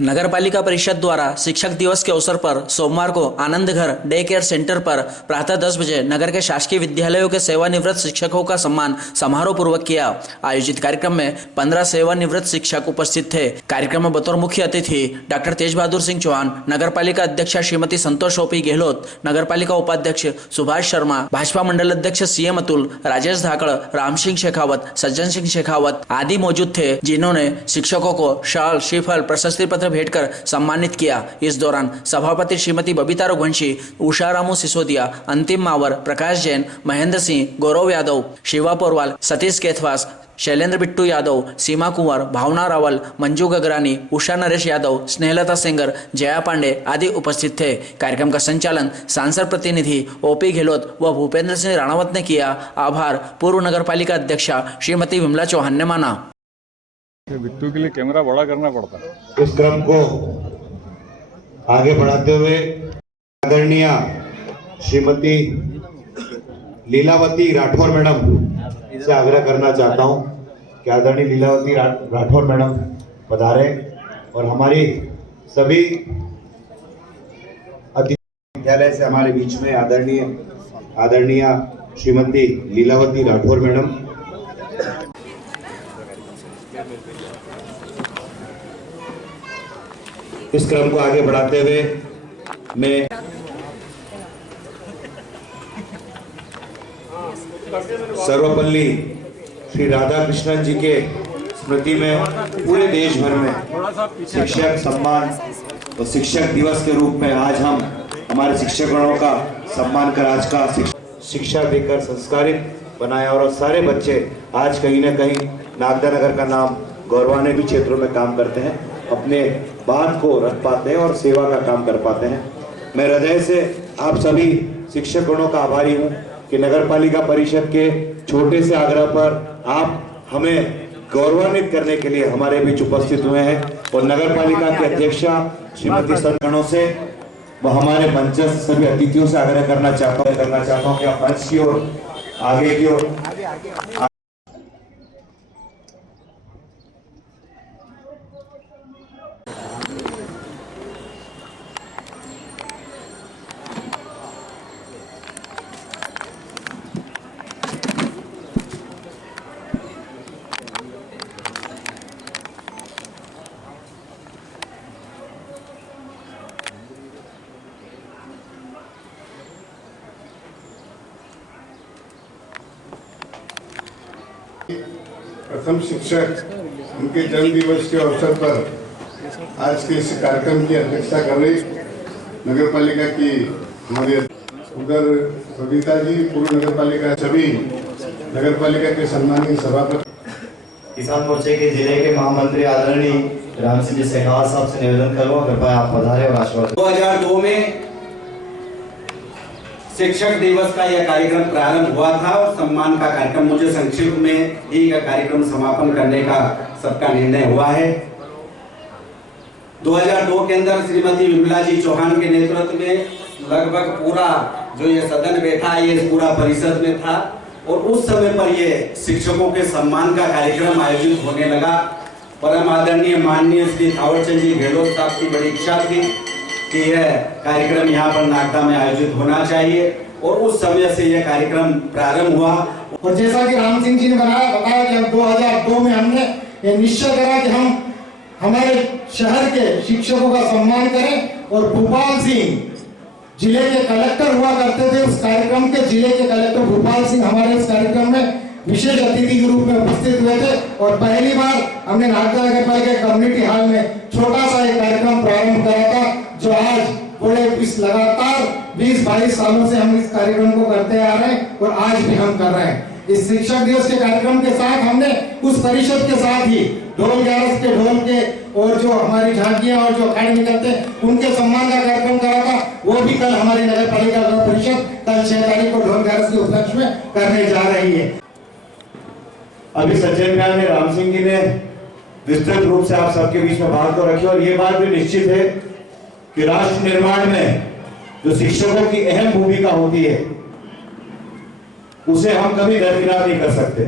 नगर पालिका परिषद द्वारा शिक्षक दिवस के अवसर पर सोमवार को आनंद घर डे केयर सेंटर पर प्रातः 10 बजे नगर के शासकीय विद्यालयों के सेवानिवृत्त शिक्षकों का सम्मान समारोह पूर्वक किया। आयोजित कार्यक्रम में 15 सेवानिवृत्त शिक्षक उपस्थित थे। कार्यक्रम में बतौर मुख्य अतिथि डॉक्टर तेज बहादुर सिंह चौहान, नगर पालिका अध्यक्षा श्रीमती संतोष ओपी गहलोत, नगर पालिका उपाध्यक्ष सुभाष शर्मा, भाजपा मंडल अध्यक्ष सीएम अतुल, राजेश धाकड़, राम सिंह शेखावत, सज्जन सिंह शेखावत आदि मौजूद थे, जिन्होंने शिक्षकों को शाल, श्रीफल, प्रशस्ति पत्र भेंटकर सम्मानित किया। इस दौरान सभापति श्रीमती बबीता रघुवंशी, उषा रामू सिसोदिया, अंतिम मावर, प्रकाश जैन, महेंद्र सिंह, गौरव यादव, शिवा पोरवाल, सतीश केथवास, शैलेंद्र बिट्टू यादव, सीमा कुंवर, भावना रावल, मंजू गगरानी, उषा नरेश यादव, स्नेहलता सेंगर, जया पांडे आदि उपस्थित थे। कार्यक्रम का संचालन सांसद प्रतिनिधि ओपी गहलोत व भूपेंद्र सिंह राणावत ने किया। आभार पूर्व नगर पालिका अध्यक्षा श्रीमती विमला चौहान ने माना। बिट्टू के लिए कैमरा बड़ा करना पड़ता है। इस क्रम को आगे बढ़ाते हुए आदरणीय श्रीमती लीलावती राठौर मैडम से आग्रह करना चाहता हूं कि आदरणीय लीलावती राठौर मैडम पधारे और हमारी सभी अतिथि विद्यालय से हमारे बीच में आदरणीय श्रीमती लीलावती राठौर मैडम। इस क्रम को आगे बढ़ाते हुए मैं सर्वपल्ली श्री राधा कृष्णन जी के स्मृति में पूरे देश भर में शिक्षक सम्मान और शिक्षक दिवस के रूप में आज हम हमारे शिक्षकों का सम्मान कर आज का शिक्षा देकर संस्कारित बनाया और सारे बच्चे आज कहीं ना कहीं नागदा नगर का नाम गौरवान्वित भी क्षेत्रों में काम करते हैं, अपने बात को रख पाते हैं और सेवा का काम कर पाते हैं। मैं हृदय से आप सभी शिक्षकों का आभारी हूं कि नगर पालिका परिषद के छोटे से आग्रह पर आप हमें गौरवान्वित करने के लिए हमारे बीच उपस्थित हुए हैं और नगर पालिका की अध्यक्षा श्रीमती संगणों से व हमारे मंच सभी अतिथियों से आग्रह करना चाहता हूँ कि आप मंच की ओर आगे की ओर प्रथम शिक्षक उनके जन्म दिवस के अवसर पर आज के इस कार्यक्रम की अध्यक्षता कर रही नगर पालिका की हमारी उधर बबीता जी, पूर्व नगर पालिका सभी नगर पालिका के सम्मानित सभापति, किसान मोर्चे के जिले के महामंत्री आदरणीय राम सिंह शेखावत साहब से निवेदन करूंगा कृपया आप पधारें और आशीर्वाद। 2002 में शिक्षक दिवस का यह कार्यक्रम प्रारंभ हुआ था और सम्मान का कार्यक्रम, मुझे संक्षिप्त में ही का कार्यक्रम समापन करने का सबका निर्णय हुआ है। 2002 के अंदर श्रीमती विमला जी चौहान के नेतृत्व में लगभग पूरा जो ये सदन बैठा है ये पूरा परिषद में था और उस समय पर ये शिक्षकों के सम्मान का कार्यक्रम आयोजित होने लगा। परम आदरणीय माननीय श्री थावरचंद जी गहलोत साहब की बड़ी इच्छा थी कि यह कार्यक्रम यहाँ पर नागदा में आयोजित होना चाहिए और उस समय से यह कार्यक्रम प्रारंभ हुआ। और जैसा कि राम सिंह जी ने बताया कि 2002 में हमने ये निश्चय करा कि हम हमारे शहर के शिक्षकों का सम्मान करें और भूपाल सिंह जिले के कलेक्टर हुआ करते थे, उस कार्यक्रम के जिले के कलेक्टर भूपाल सिंह हमारे इस कार्यक्रम में विशेष अतिथि के रूप में उपस्थित हुए थे और पहली बार हमने नागदा नगर पालिका कम्युनिटी हॉल में छोटा सा एक कार्यक्रम प्रारंभ करा था, जो आज पूरे इस लगातार 20-22 सालों से हम इस कार्यक्रम को करते आ रहे हैं और आज भी हम कर रहे हैं। इस शिक्षक दिवस के कार्यक्रम के साथ हमने उस परिषद के साथ ही ढोल ग्यारस के ढोल के और जो हमारी झांकियां और जो अखाड़े निकलते हैं उनके सम्मान का कार्यक्रम करा था, वो भी कल हमारी नगर पालिका परिषद कल 6 तारीख को ढोल ग्यारस के उपलक्ष्य में करने जा रही है। अभी सज्जन भाई ने, राम सिंह जी ने विस्तृत रूप से आप सबके बीच में बात को रखी और ये बात भी निश्चित है कि राष्ट्र निर्माण में जो शिक्षकों की अहम भूमिका होती है उसे हम कभी दरकिनार नहीं कर सकते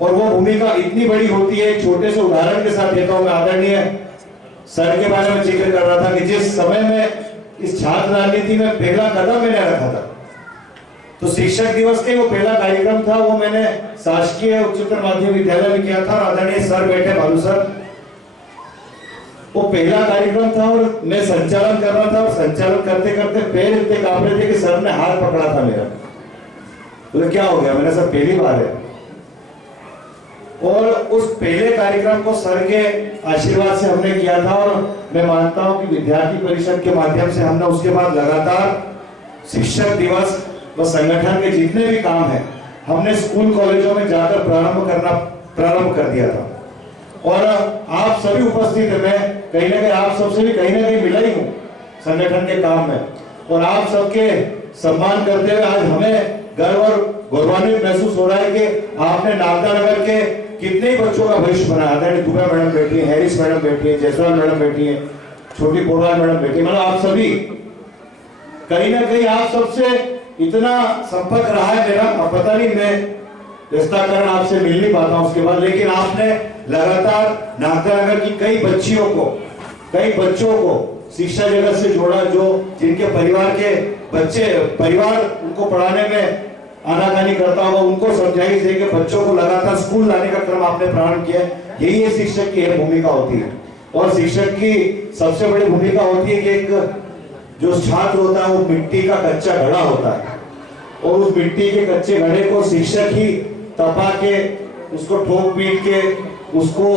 और वो भूमिका इतनी बड़ी होती है। छोटे से उदाहरण के साथ देता हूं मैं, आदरणीय सर के बारे में जिक्र कर रहा था कि जिस समय में इस छात्र राजनीति में पहला कदम मैंने रखा था, तो शिक्षक दिवस के वो पहला कार्यक्रम था, वो मैंने शासकीय उच्चतर माध्यमिक विद्यालय में किया था। आदरणीय सर बैठे, भालू सर, वो पहला कार्यक्रम था और मैं संचालन कर रहा था, और संचालन करते करते पैर इतने कांप रहे थे कि सर ने हाथ पकड़ा था मेरा। तो क्या हो गया, मैंने सर पहली बार है। और उस पहले कार्यक्रम को सर के आशीर्वाद से हमने किया था, और मैं मानता हूं कि विद्यार्थी परिषद के माध्यम से हमने उसके बाद लगातार शिक्षक दिवस व संगठन के जितने भी काम हैं हमने स्कूल कॉलेजों में जाकर प्रारंभ कर दिया था। और आप सभी उपस्थित है, मैं कहीं ना कहीं आप सबसे भी कहीं ना कहीं मिला ही हूं संगठन के काम में, और आप सबके सम्मान करते हुए आज हमें गर्व और गौरवान्वित महसूस हो रहा है कि आपने नागदा नगर के कितने बच्चों का भविष्य बनाया। आदरणीय दुबे मैडम बैठी है, हैरिस मैडम बैठी है, जयसवाल मैडम बैठी है, छोटी पोरवाल मैडम बैठी है, मतलब आप सभी कहीं ना कहीं आप सबसे इतना संपर्क रहा है मेरा, अब पता नहीं मैं रिश्ता कारण आपसे मिल नहीं पाता हूं उसके बाद, लेकिन आपने लगातार नागदा नगर की कई बच्चों को शिक्षा जगत से जोड़ा, जो जिनके परिवार के बच्चे परिवार उनको पढ़ाने में आनाकानी करता होगा, उनको समझाइश दे के बच्चों को लगातार स्कूल लाने का क्रम आपने प्रारंभ किया। यही है शिक्षक की भूमिका होती है, और शिक्षक की सबसे बड़ी भूमिका होती है कि एक जो छात्र होता है वो मिट्टी का कच्चा घड़ा होता है, और उस मिट्टी के कच्चे घड़े को शिक्षक ही तपा के, उसको ठोक पीट के, उसको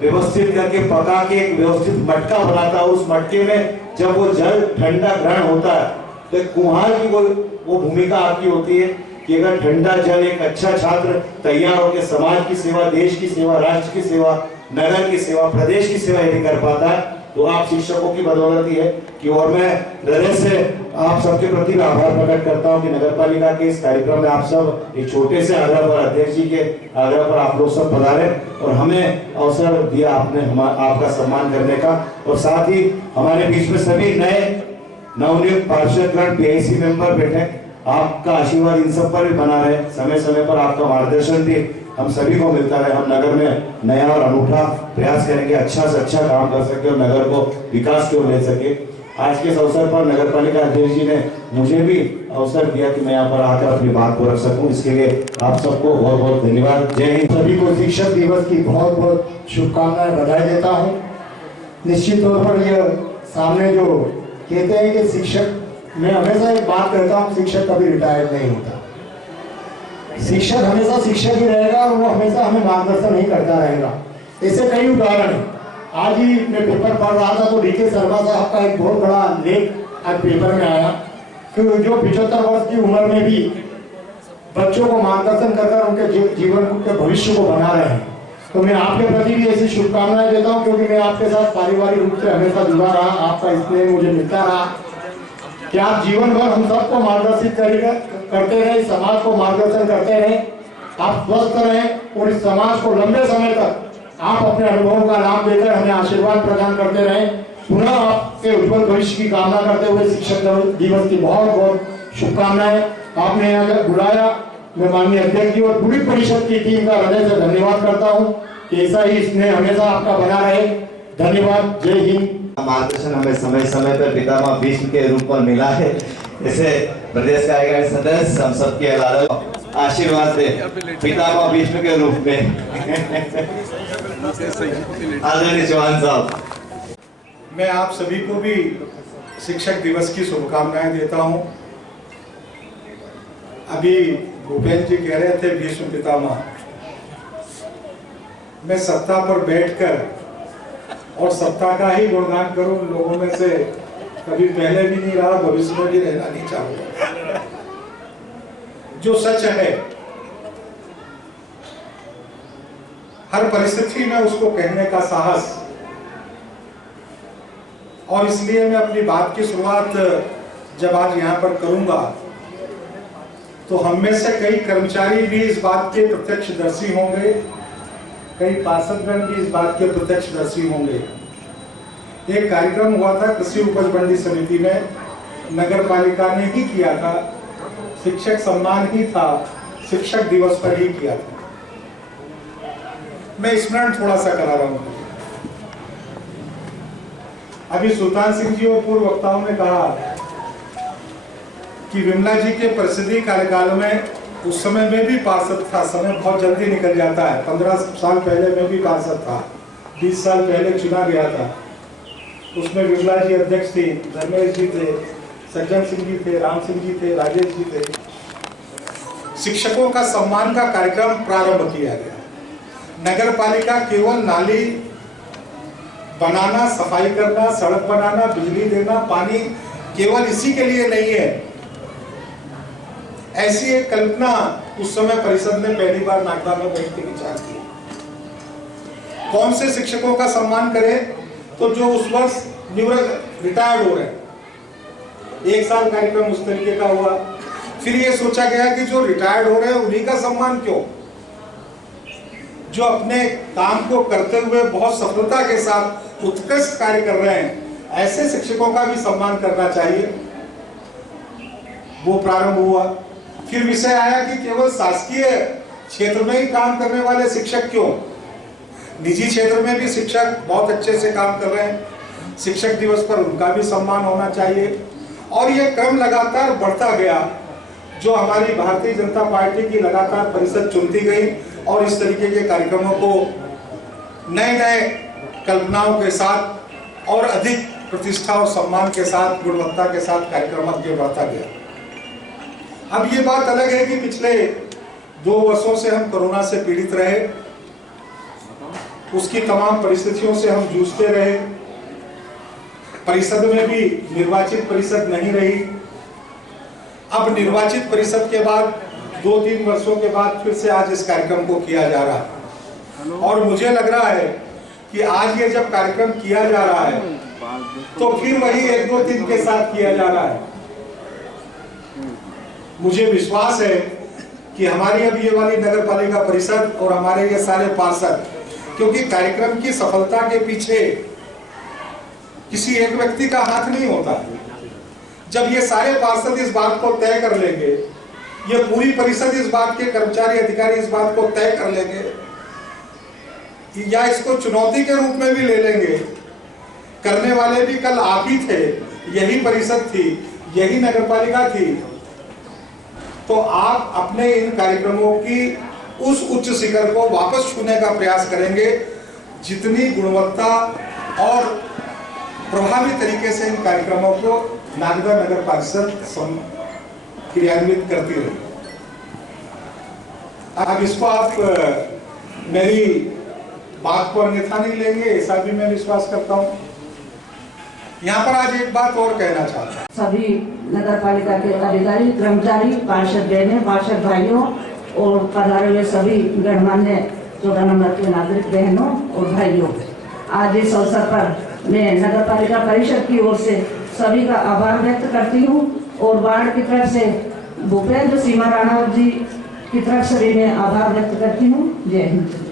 व्यवस्थित करके पका के एक व्यवस्थित मटका बनाता है। उस मटके में जब वो जल ठंडा ग्रहण होता है तो कुम्हार की वो भूमिका आपकी होती है कि अगर ठंडा जल एक अच्छा छात्र तैयार होकर समाज की सेवा, देश की सेवा, राष्ट्र की सेवा, नगर की सेवा, प्रदेश की सेवा यदि कर पाता है तो आप शिक्षकों की बदौलत ही है कि। और मैं हृदय से आप सबके प्रति आभार प्रकट करता हूं कि नगरपालिका के इस कार्यक्रम में आप सब एक छोटे से आग्रह पर, अध्यक्ष जी के आग्रह पर आप लोग सब पधारे और हमें अवसर दिया आपने आपका सम्मान करने का। और साथ ही हमारे बीच में सभी नए नवनियुक्त पार्षदगण, पीआईसी मेंबर बैठे, आपका आशीर्वाद इन सब पर भी बना रहे, समय समय पर आपका मार्गदर्शन भी हम सभी को मिलता रहे। हम नगर में नया और अनूठा प्रयास करेंगे, अच्छा से अच्छा काम कर सके और नगर को विकास की ओर ले सके। आज के इस अवसर पर नगरपालिका अध्यक्ष जी ने मुझे भी अवसर दिया कि मैं यहाँ पर आकर अपनी बात को रख सकूं, इसके लिए आप सबको बहुत बहुत धन्यवाद। जय हिंद। सभी को शिक्षक दिवस की बहुत बहुत शुभकामनाएं, बधाई देता हूँ। निश्चित तौर पर यह सामने जो कहते हैं कि शिक्षक, मैं हमेशा एक बात कहता हूँ, शिक्षक कभी रिटायर्ड नहीं होता। शिक्षक हमेशा शिक्षक ही रहेगा और वो हमेशा हमें मार्गदर्शन ही करता रहेगा। ऐसे कई उदाहरण हैं। आज ही मैं पेपर पढ़ रहा था तो डीके शर्मा साहब का एक बहुत बड़ा लेख आज पेपर में आया कि जो 75 वर्ष की उम्र में भी बच्चों को मार्गदर्शन कर उनके जीवन के भविष्य को बना रहे हैं। तो मैं आपके प्रति भी ऐसी शुभकामनाएं देता हूं, क्योंकि मैं आपके साथ पारिवारिक रूप से हमेशा जुड़ा रहा, आपका स्नेह मुझे मिलता रहा कि आप जीवन भर हम सबको मार्गदर्शित करते रहे, समाज को मार्गदर्शन करते रहे, आप स्वस्थ रहें और इस समाज को लंबे समय तक आप अपने अनुभवों का लाभ देकर हमें आशीर्वाद प्रदान करते रहे। पुनः आपके उज्जवल भविष्य की कामना करते हुए शिक्षक दिवस की बहुत बहुत शुभकामनाएं। आपने यहाँ बुलाया, मैं माननीय अध्यक्ष जी और पूरी परिषद की टीम का हृदय से धन्यवाद करता हूँ कि ऐसा ही स्नेह हमेशा आपका बना रहे। धन्यवाद। जय हिंद। मार्गदर्शन हमें समय समय पर पितामह भीष्म के रूप में मिला है। इसे प्रदेश कार्यकारिणी सदस्य हम सबके अलावा आशीर्वाद दे पितामह भीष्म के रूप में आदरणीय चौहान साहब। मैं आप सभी को भी शिक्षक दिवस की शुभकामनाएं देता हूं। अभी भूपेंद्र जी कह रहे थे भीष्म पितामह, मैं सत्ता पर बैठकर और सत्ता का ही गुणगान करूं, लोगों में से कभी पहले भी नहीं रहा, भविष्य में भी रहना नहीं चाहूंगा। जो सच है हर परिस्थिति में उसको कहने का साहस, और इसलिए मैं अपनी बात की शुरुआत जब आज यहाँ पर करूंगा तो हम में से कई कर्मचारी भी इस बात के प्रत्यक्षदर्शी होंगे, कई पार्षदगण भी इस बात के प्रत्यक्षदर्शी होंगे। एक कार्यक्रम हुआ था कृषि उपज मंडी समिति में, नगर पालिका ने ही किया था, शिक्षक सम्मान ही था, शिक्षक दिवस पर ही किया था। मैं स्मरण थोड़ा सा करा रहा हूं। अभी सुल्तान सिंह जी और पूर्व वक्ताओं ने कहा कि विमला जी के परिषदीय कार्यकाल में उस समय में भी पार्षद था, समय बहुत जल्दी निकल जाता है, 15 साल पहले में भी पार्षद था, 20 साल पहले चुना गया था, उसमें विमला जी अध्यक्ष थी, धर्मेश जी थे, सज्जन सिंह जी थे, राम सिंह जी थे, राजेश जी थे। शिक्षकों का सम्मान का कार्यक्रम प्रारंभ किया गया। नगर पालिका केवल नाली बनाना, सफाई करना, सड़क बनाना, बिजली देना, पानी, केवल इसी के लिए नहीं है। ऐसी एक कल्पना उस समय परिषद ने पहली बार नागदा में बैठ के विचार किया। कौन से शिक्षकों का सम्मान करें? तो जो उस वर्ष निवृत्त रिटायर्ड हो रहे हैं। एक साल कार्यक्रम उस तरीके का हुआ। फिर ये सोचा गया कि जो रिटायर्ड हो रहे हैं उन्हीं का सम्मान क्यों? जो अपने काम को करते हुए बहुत सफलता के साथ उत्कृष्ट कार्य कर रहे हैं, ऐसे शिक्षकों का भी सम्मान करना चाहिए। वो प्रारंभ हुआ। फिर विषय आया कि केवल शासकीय क्षेत्र में ही काम करने वाले शिक्षक क्यों, निजी क्षेत्र में भी शिक्षक बहुत अच्छे से काम कर रहे हैं। शिक्षक दिवस पर उनका भी सम्मान होना चाहिए। और यह क्रम लगातार बढ़ता गया। जो हमारी भारतीय जनता पार्टी की लगातार परिषद चुनती गई और इस तरीके के कार्यक्रमों को नए नए कल्पनाओं के साथ और अधिक प्रतिष्ठा और सम्मान के साथ, गुणवत्ता के साथ कार्यक्रम आगे बढ़ता गया। अब ये बात अलग है कि पिछले 2 वर्षों से हम कोरोना से पीड़ित रहे, उसकी तमाम परिस्थितियों से हम जूझते रहे। परिषद में भी निर्वाचित परिषद नहीं रही। अब निर्वाचित परिषद के बाद 2-3 वर्षों के बाद फिर से आज इस कार्यक्रम को किया जा रहा है। और मुझे लग रहा है कि आज ये जब कार्यक्रम किया जा रहा है तो फिर वही 1-2-3 के साथ किया जा रहा है। मुझे विश्वास है कि हमारी अब ये वाली नगर पालिका परिषद और हमारे ये सारे पार्षद, क्योंकि कार्यक्रम की सफलता के पीछे किसी एक व्यक्ति का हाथ नहीं होता। जब ये सारे पार्षद इस बात को तय कर लेंगे, ये पूरी परिषद इस बात के कर्मचारी अधिकारी इस बात को तय कर लेंगे या इसको चुनौती के रूप में भी ले लेंगे, करने वाले भी कल आप ही थे, यही परिषद थी, यही नगरपालिका थी, तो आप अपने इन कार्यक्रमों की उस उच्च शिखर को वापस छूने का प्रयास करेंगे जितनी गुणवत्ता और प्रभावी तरीके से इन कार्यक्रमों को नागदा नगर परिषद क्रियान्वित करती रही। अब इसको आप मेरी बात को अन्यथा नहीं लेंगे, ऐसा भी मैं विश्वास करता हूँ। यहाँ पर आज एक बात और कहना चाहता हूँ। सभी नगर पालिका के अधिकारी, कर्मचारी, पार्षद बहनें, पार्षद भाइयों और पधारे हुए सभी गणमान्य 14 नंबर के नागरिक बहनों और भाइयों, आज इस अवसर पर मैं नगर पालिका परिषद की ओर से सभी का आभार व्यक्त करती हूँ और वार्ड की तरफ से भूपेंद्र सीमा राणा जी की तरफ से भी मैं आभार व्यक्त करती हूँ। जय हिंद।